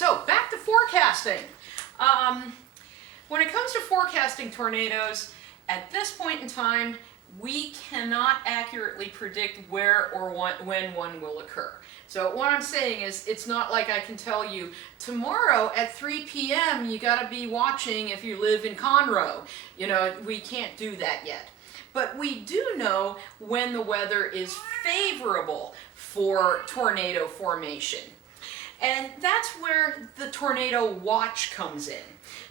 so back to forecasting. When it comes to forecasting tornadoes, at this point in time, we cannot accurately predict where or when one will occur. So what I'm saying is, it's not like I can tell you, tomorrow at 3 p.m. you got to be watching if you live in Conroe. You know, we can't do that yet. But we do know when the weather is favorable for tornado formation. And that's where the tornado watch comes in.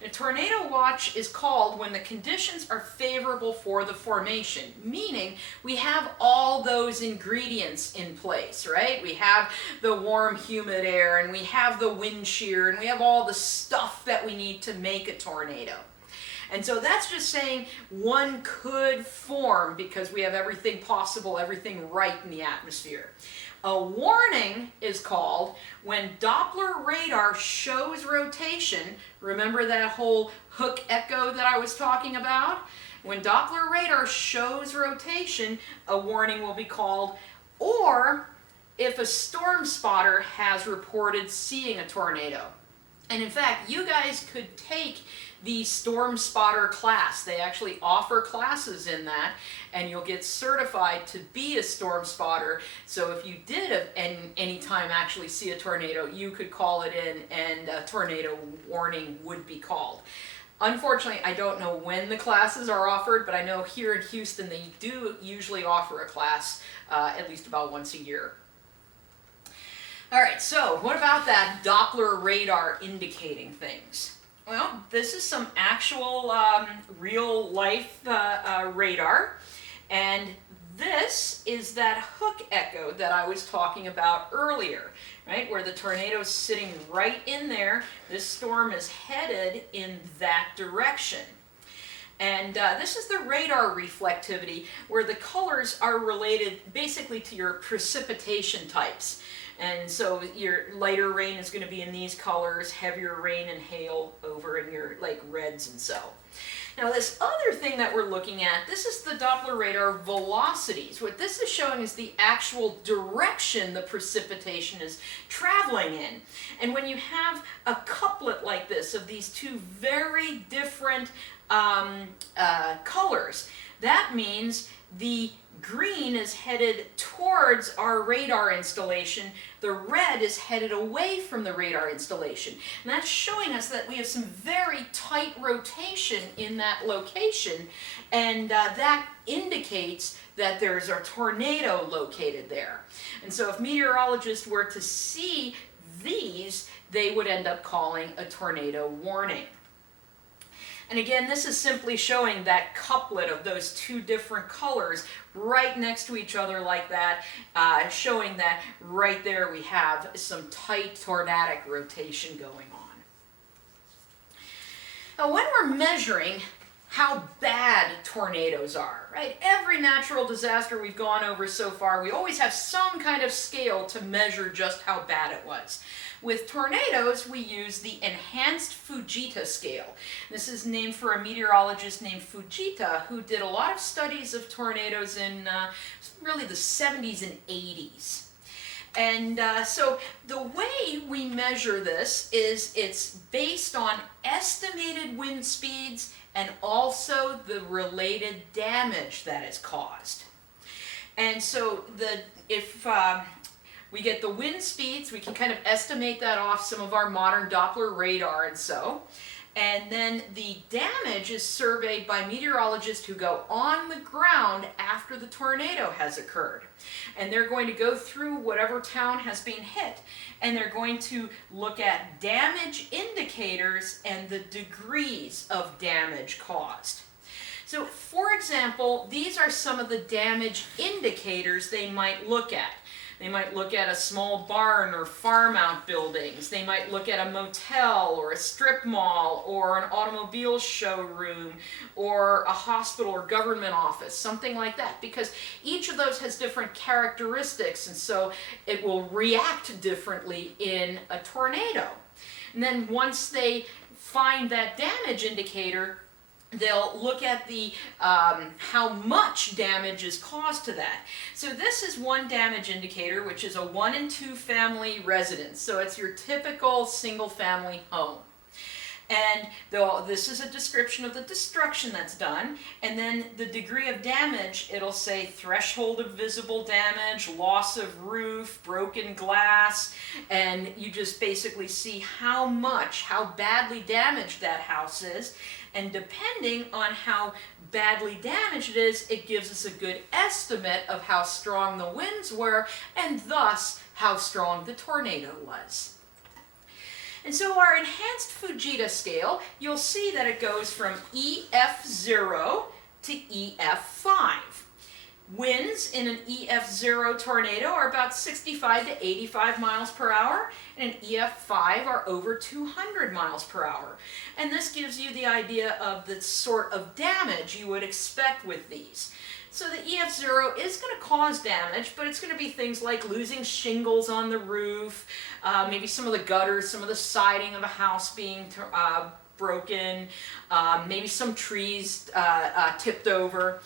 A tornado watch is called when the conditions are favorable for the formation, meaning we have all those ingredients in place, right? We have the warm, humid air, and we have the wind shear, and we have all the stuff that we need to make a tornado. And so that's just saying one could form because we have everything possible, everything right in the atmosphere. A warning is called when Doppler radar shows rotation. Remember that whole hook echo that I was talking about? When Doppler radar shows rotation, a warning will be called, or if a storm spotter has reported seeing a tornado. And in fact, you guys could take the storm spotter class. They actually offer classes in that, and you'll get certified to be a storm spotter. So if you did at any time actually see a tornado, you could call it in and a tornado warning would be called. Unfortunately, I don't know when the classes are offered, but I know here in Houston they do usually offer a class at least about once a year. All right, so what about that Doppler radar indicating things? Well, this is some actual real-life radar, and this is that hook echo that I was talking about earlier, right? Where the tornado is sitting right in there. This storm is headed in that direction. And this is the radar reflectivity, where the colors are related basically to your precipitation types. And so your lighter rain is going to be in these colors, heavier rain and hail over in your like reds and so. Now this other thing that we're looking at, this is the Doppler radar velocities. What this is showing is the actual direction the precipitation is traveling in. And when you have a couplet like this of these two very different colors, that means the green is headed towards our radar installation, the red is headed away from the radar installation. And that's showing us that we have some very tight rotation in that location, and that indicates that there's a tornado located there. And so if meteorologists were to see these, they would end up calling a tornado warning. And again, this is simply showing that couplet of those two different colors right next to each other like that, showing that right there we have some tight tornadic rotation going on. Now, when we're measuring how bad tornadoes are, right? Every natural disaster we've gone over so far, we always have some kind of scale to measure just how bad it was. With tornadoes, we use the enhanced Fujita scale. This is named for a meteorologist named Fujita, who did a lot of studies of tornadoes in really the 70s and 80s. And so the way we measure this is it's based on estimated wind speeds and also the related damage that is caused. And so if we get the wind speeds, we can kind of estimate that off some of our modern Doppler radar and so. And then the damage is surveyed by meteorologists who go on the ground after the tornado has occurred. And they're going to go through whatever town has been hit, and they're going to look at damage indicators and the degrees of damage caused. So, for example, these are some of the damage indicators they might look at. They might look at a small barn or farm-out buildings. They might look at a motel or a strip mall or an automobile showroom or a hospital or government office, something like that, because each of those has different characteristics, and so it will react differently in a tornado. And then once they find that damage indicator, they'll look at the how much damage is caused to that. So this is one damage indicator, which is a 1 and 2 family residence. So it's your typical single family home. And this is a description of the destruction that's done, and then the degree of damage, it'll say threshold of visible damage, loss of roof, broken glass, and you just basically see how badly damaged that house is, and depending on how badly damaged it is, it gives us a good estimate of how strong the winds were, and thus how strong the tornado was. And so our enhanced Fujita scale, you'll see that it goes from EF0 to EF5. Winds in an EF0 tornado are about 65 to 85 miles per hour, and an EF5 are over 200 miles per hour. And this gives you the idea of the sort of damage you would expect with these. So the EF0 is going to cause damage, but it's going to be things like losing shingles on the roof, maybe some of the gutters, some of the siding of a house being broken, maybe some trees tipped over.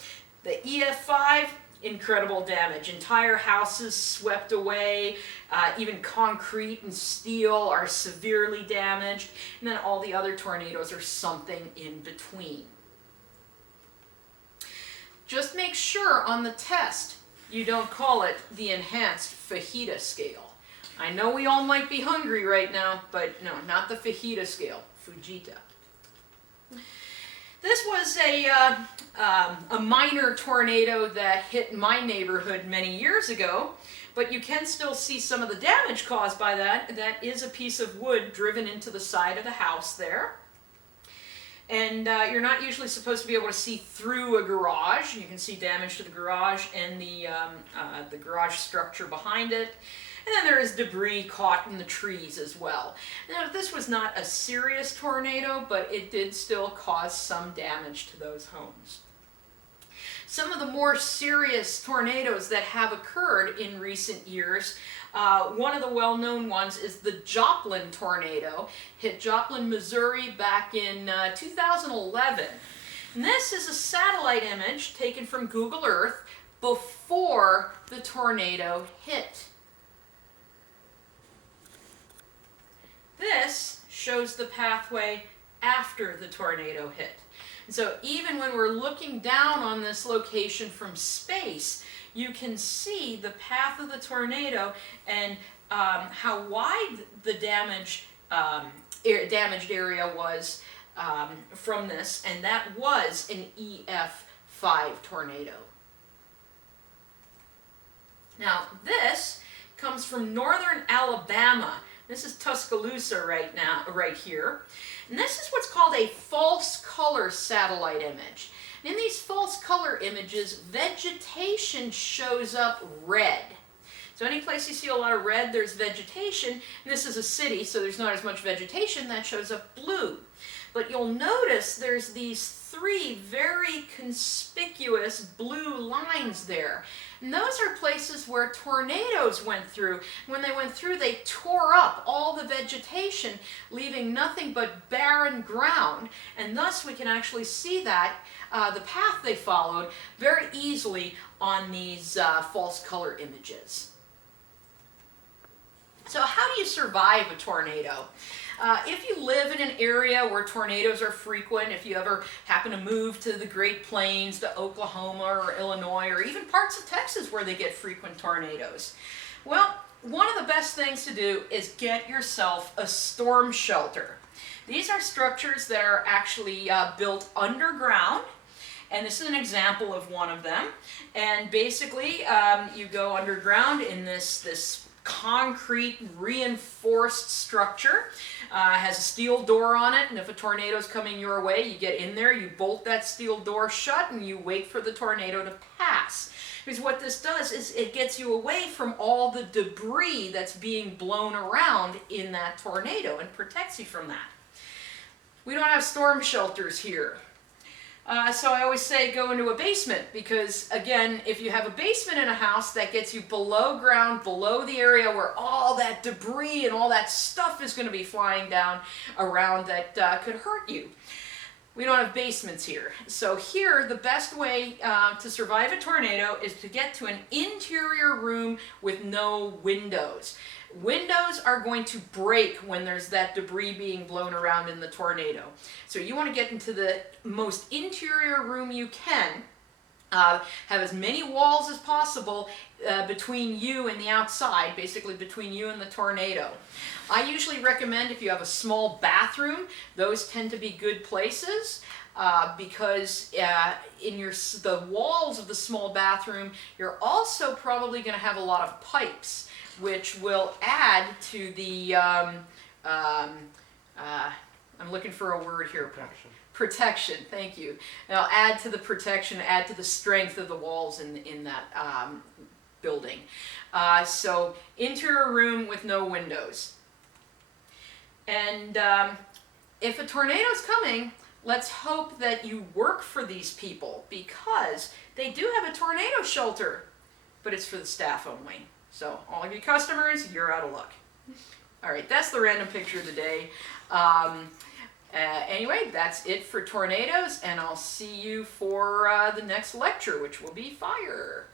The EF5, incredible damage. Entire houses swept away, even concrete and steel are severely damaged, and then all the other tornadoes are something in between. Just make sure on the test you don't call it the enhanced Fujita scale. I know we all might be hungry right now, but no, not the Fujita scale, Fujita. This was a minor tornado that hit my neighborhood many years ago, but you can still see some of the damage caused by that. That is a piece of wood driven into the side of the house there. And you're not usually supposed to be able to see through a garage. You can see damage to the garage and the garage structure behind it. And then there is debris caught in the trees as well. Now, this was not a serious tornado, but it did still cause some damage to those homes. Some of the more serious tornadoes that have occurred in recent years, one of the well-known ones is the Joplin tornado. Hit Joplin, Missouri back in 2011. And this is a satellite image taken from Google Earth before the tornado hit. This shows the pathway after the tornado hit. And so even when we're looking down on this location from space, you can see the path of the tornado and how wide the damaged area was from this, and that was an EF5 tornado. Now this comes from northern Alabama. This is Tuscaloosa right here. And this is what's called a false color satellite image. And in these false color images, vegetation shows up red. So any place you see a lot of red, there's vegetation. And this is a city, so there's not as much vegetation. That shows up blue. But you'll notice there's these three very conspicuous blue lines there. And those are places where tornadoes went through. When they went through, they tore up all the vegetation, leaving nothing but barren ground. And thus we can actually see that, the path they followed, very easily on these false color images. So how do you survive a tornado? If you live in an area where tornadoes are frequent, if you ever happen to move to the Great Plains, to Oklahoma or Illinois, or even parts of Texas where they get frequent tornadoes, well, one of the best things to do is get yourself a storm shelter. These are structures that are actually built underground, and this is an example of one of them. And basically, you go underground in this concrete reinforced structure. Has a steel door on it, and if a tornado is coming your way, you get in there, you bolt that steel door shut, and you wait for the tornado to pass. Because what this does is it gets you away from all the debris that's being blown around in that tornado and protects you from that. We don't have storm shelters here. So I always say go into a basement, because again, if you have a basement in a house, that gets you below ground, below the area where all that debris and all that stuff is going to be flying down around that could hurt you. We don't have basements here. So here, the best way to survive a tornado is to get to an interior room with no windows. Windows are going to break when there's that debris being blown around in the tornado. So you want to get into the most interior room you can. Have as many walls as possible between you and the outside, basically between you and the tornado. I usually recommend if you have a small bathroom, those tend to be good places because in the walls of the small bathroom, you're also probably going to have a lot of pipes, which will add to the, I'm looking for a word here. Protection, thank you. Now add to the protection, add to the strength of the walls in that building. So interior room with no windows. And if a tornado's coming, let's hope that you work for these people because they do have a tornado shelter, but it's for the staff only. So all of you customers, you're out of luck. All right, that's the random picture of the day. Anyway, that's it for tornadoes, and I'll see you for the next lecture, which will be fire.